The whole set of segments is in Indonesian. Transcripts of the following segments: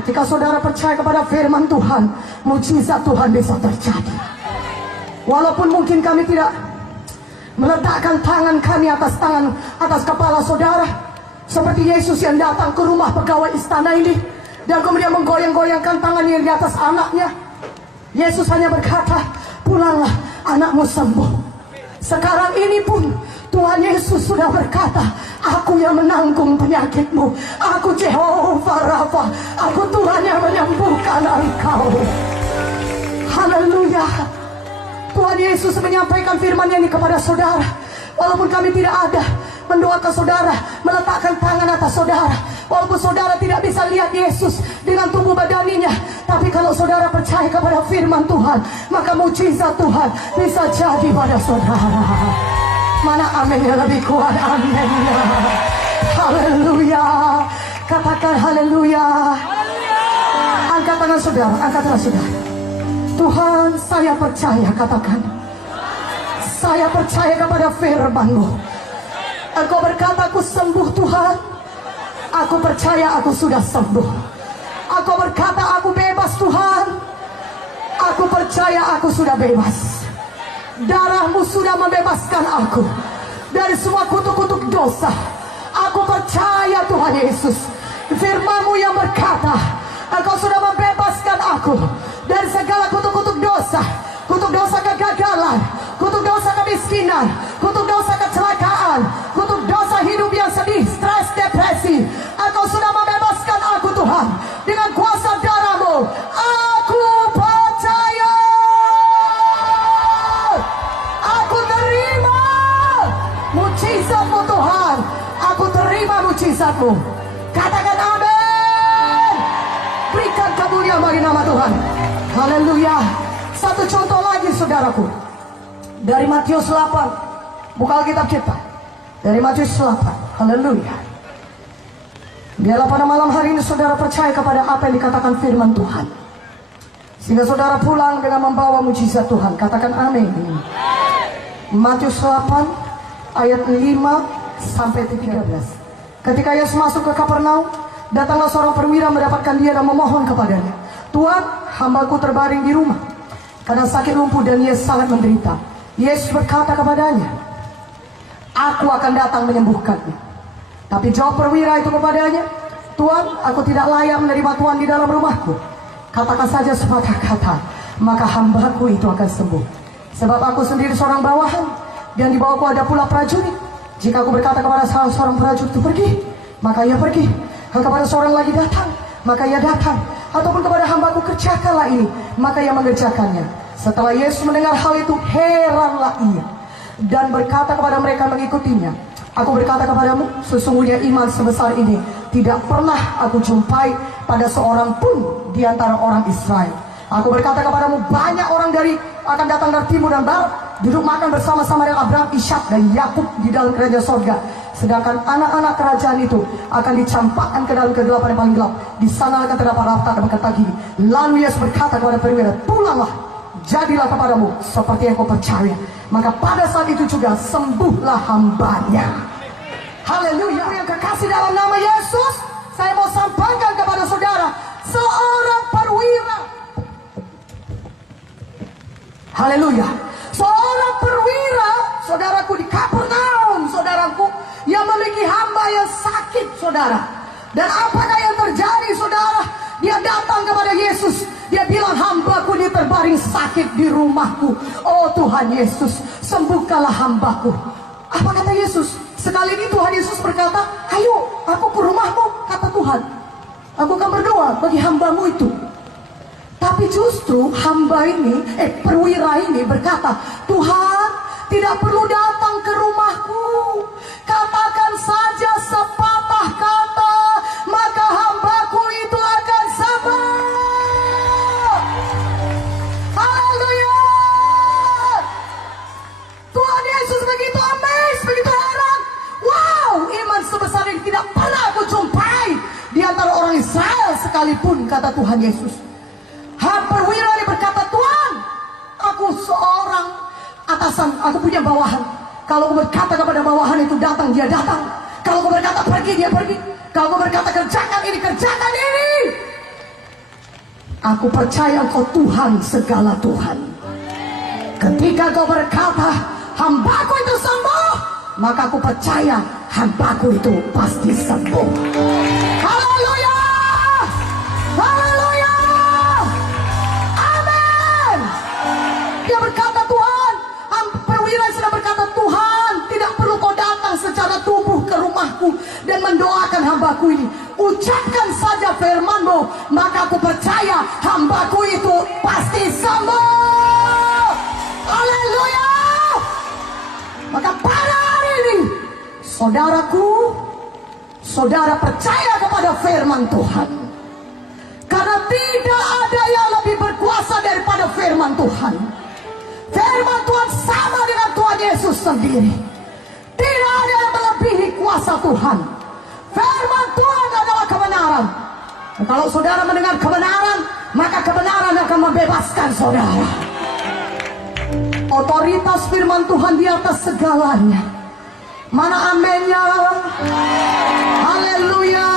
Ketika saudara percaya kepada firman Tuhan, mujizat Tuhan bisa terjadi. Walaupun mungkin kami tidak meletakkan tangan kami atas kepala saudara, seperti Yesus yang datang ke rumah pegawai istana ini dan kemudian menggoyang-goyangkan tangannya di atas anaknya. Yesus hanya berkata, pulanglah, anakmu sembuh. Sekarang ini pun Tuhan Yesus sudah berkata, aku yang menanggung penyakitmu. Aku Jehovah Rafa, aku Tuhan yang menyembuhkan engkau. Haleluya. Tuhan Yesus menyampaikan firman-Nya ini kepada saudara. Walaupun kami tidak ada mendoakan saudara, meletakkan tangan atas saudara, walaupun saudara tidak bisa lihat Yesus dengan tubuh badaninya, tapi kalau saudara percaya kepada firman Tuhan, maka mujizat Tuhan bisa jadi pada saudara. Mana amin yang lebih kuat? Aminnya. Haleluya. Katakan haleluya. Angkat tangan saudara, angkat tangan saudara. Tuhan, saya percaya, katakan, saya percaya kepada firman-Mu. Engkau berkata aku sembuh Tuhan. Aku percaya aku sudah sembuh. Engkau berkata aku bebas Tuhan. Aku percaya aku sudah bebas. Darah-Mu sudah membebaskan aku dari semua kutuk-kutuk dosa. Aku percaya Tuhan Yesus, firman-Mu yang berkata Engkau sudah membebaskan aku dari segala kutuk-kutuk dosa. Kutuk dosa kegagalan, kutuk dosa kemiskinan, kutuk dosa kecelakaan, kutuk dosa hidup yang sedih, stres, depresi. Engkau sudah membebaskan aku Tuhan dengan kuasa darah-Mu. Aku percaya. Aku terima mujizat-Mu Tuhan. Aku terima mujizat-Mu. Katakan amin. Berikan kemuliaan bagi nama Tuhan. Haleluya. Satu contoh lagi saudaraku, dari Matius 8. Buka Alkitab kita dari Matius 8. Haleluya. Biarlah pada malam hari ini saudara percaya kepada apa yang dikatakan firman Tuhan, sehingga saudara pulang dengan membawa mujizat Tuhan. Katakan amin. Matius 8 ayat 5 sampai 13. Ketika Yesus masuk ke Kapernaum, datanglah seorang perwira mendapatkan dia dan memohon kepadanya, Tuhan, hambaku terbaring di rumah karena sakit lumpuh dan ia sangat menderita. Yesus berkata kepadanya, aku akan datang menyembuhkannya. Tapi jawab perwira itu kepadanya, Tuhan, aku tidak layak menerima Tuhan di dalam rumahku. Katakan saja sepatah kata, maka hambaku itu akan sembuh. Sebab aku sendiri seorang bawahan, dan di bawahku ada pula prajurit. Jika aku berkata kepada salah seorang prajurit itu pergi, maka ia pergi. Dan kepada seorang lagi datang, maka ia datang. Ataupun kepada hambaku kerjakanlah ini, maka ia mengerjakannya. Setelah Yesus mendengar hal itu, heranlah ia dan berkata kepada mereka mengikutinya, aku berkata kepadamu, sesungguhnya iman sebesar ini tidak pernah aku jumpai pada seorang pun di antara orang Israel. Aku berkata kepadamu, banyak orang akan datang dari timur dan barat, duduk makan bersama-sama dengan Abraham, Ishak dan Yakub di dalam kerajaan sorga. Sedangkan anak-anak kerajaan itu akan dicampakkan ke dalam kegelapan yang paling gelap. Di sana akan terdapat rafta dan berkata gini. Lalu Yesus berkata kepada perwira, pulanglah, jadilah kepadamu seperti yang kau percaya. Maka pada saat itu juga sembuhlah hambanya. Haleluya. Yang kekasih dalam nama Yesus, saya mau sampaikan kepada saudara, seorang perwira. Haleluya. Seorang perwira, saudaraku, di Kapernaum, saudaraku, yang memiliki hamba yang sakit, saudara. Dan apakah yang terjadi, saudara? Dia datang kepada Yesus. Dia bilang, hambaku ini terbaring sakit di rumahku. Oh Tuhan Yesus, sembuhkanlah hambaku. Apa kata Yesus? Sekali ini Tuhan Yesus berkata, ayo aku ke rumahmu, kata Tuhan. Aku akan berdoa bagi hambamu itu. Tapi justru hamba ini, perwira ini berkata, Tuhan, tidak perlu datang ke rumahku. Katakan saja sepatah kata, maka hambaku itu akan sembuh. Haleluya. Tuhan Yesus begitu amazed, begitu heran. Wow, iman sebesar ini tidak pernah aku jumpai di antara orang Israel sekalipun, kata Tuhan Yesus. Perwira ini berkata, Tuhan, aku seorang atasan, aku punya bawahan. Kalau aku berkata kepada bawahan itu datang, dia datang. Kalau aku berkata pergi, dia pergi. Kalau aku berkata kerjakan ini, kerjakan ini. Aku percaya Engkau Tuhan segala Tuhan. Ketika Kau berkata hambaku itu sembuh, maka aku percaya hambaku itu pasti sembuh. Haleluya, haleluya, amin. Dia berkata, Tuhan, perwira sedang berkata, Tuhan, tidak perlu Kau datang secara tubuh ke rumahku dan mendoakan hambaku ini. Ucapkan saja firman-Mu, maka aku percaya hambaku itu pasti sembuh. Haleluya. Maka pada hari ini, saudaraku, saudara percaya kepada firman Tuhan. Karena tidak ada yang lebih berkuasa daripada firman Tuhan. Firman Tuhan sama dengan Tuhan Yesus sendiri. Tidak ada yang melebihi kuasa Tuhan. Firman Tuhan adalah kebenaran. Dan kalau saudara mendengar kebenaran, maka kebenaran akan membebaskan saudara. Otoritas firman Tuhan di atas segalanya. Mana amennya? Haleluya.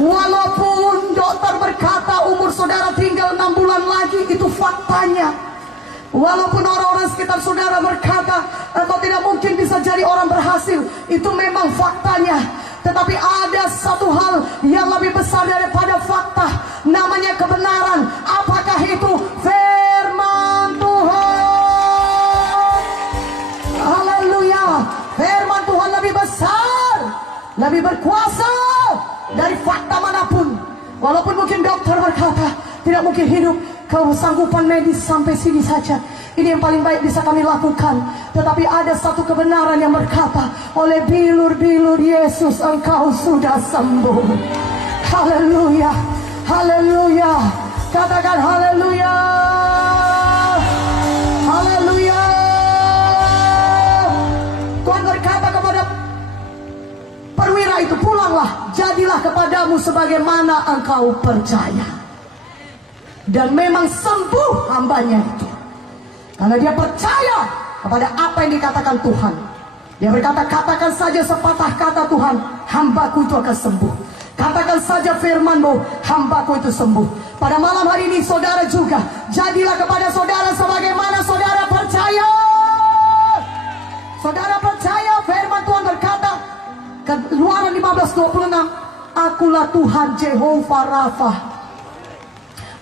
Walaupun dokter berkata umur saudara tinggal 6 bulan lagi, itu faktanya. Walaupun orang-orang sekitar saudara berkata engkau tidak mungkin bisa jadi orang berhasil, itu memang faktanya. Tetapi ada satu hal yang lebih besar daripada fakta, namanya kebenaran. Apakah itu? Firman Tuhan. Haleluya. Firman Tuhan lebih besar, lebih berkuasa dari fakta manapun. Walaupun mungkin dokter berkata tidak mungkin hidup, kesanggupan medis sampai sini saja, ini yang paling baik bisa kami lakukan. Tetapi ada satu kebenaran yang berkata, oleh bilur-bilur Yesus engkau sudah sembuh. Haleluya, haleluya. Katakan haleluya, haleluya. Tuhan berkata kepada perwira itu, pulanglah, jadilah kepadamu sebagaimana engkau percaya. Dan memang sembuh hambanya itu, karena dia percaya kepada apa yang dikatakan Tuhan. Dia berkata, katakan saja sepatah kata Tuhan, hambaku itu akan sembuh. Katakan saja firman-Mu, hambaku itu sembuh. Pada malam hari ini saudara juga, jadilah kepada saudara sebagaimana saudara percaya. Saudara percaya firman Tuhan berkata, Keluaran 15:26, akulah Tuhan Jehovah Rafa.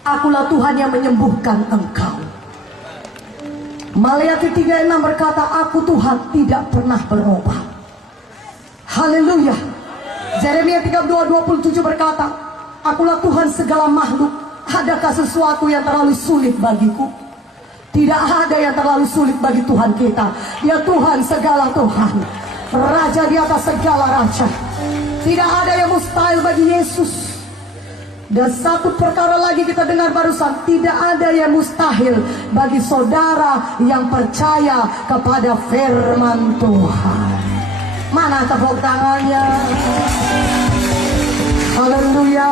Akulah Tuhan yang menyembuhkan engkau. Maleakhi 3:6 berkata, aku Tuhan tidak pernah berubah. Haleluya. Yeremia 32:27 berkata, akulah Tuhan segala makhluk. Adakah sesuatu yang terlalu sulit bagiku? Tidak ada yang terlalu sulit bagi Tuhan kita. Dia Tuhan segala Tuhan, Raja di atas segala raja. Tidak ada yang mustahil bagi Yesus. Dan satu perkara lagi kita dengar barusan, tidak ada yang mustahil bagi saudara yang percaya kepada firman Tuhan. Mana tepuk tangannya? Haleluya.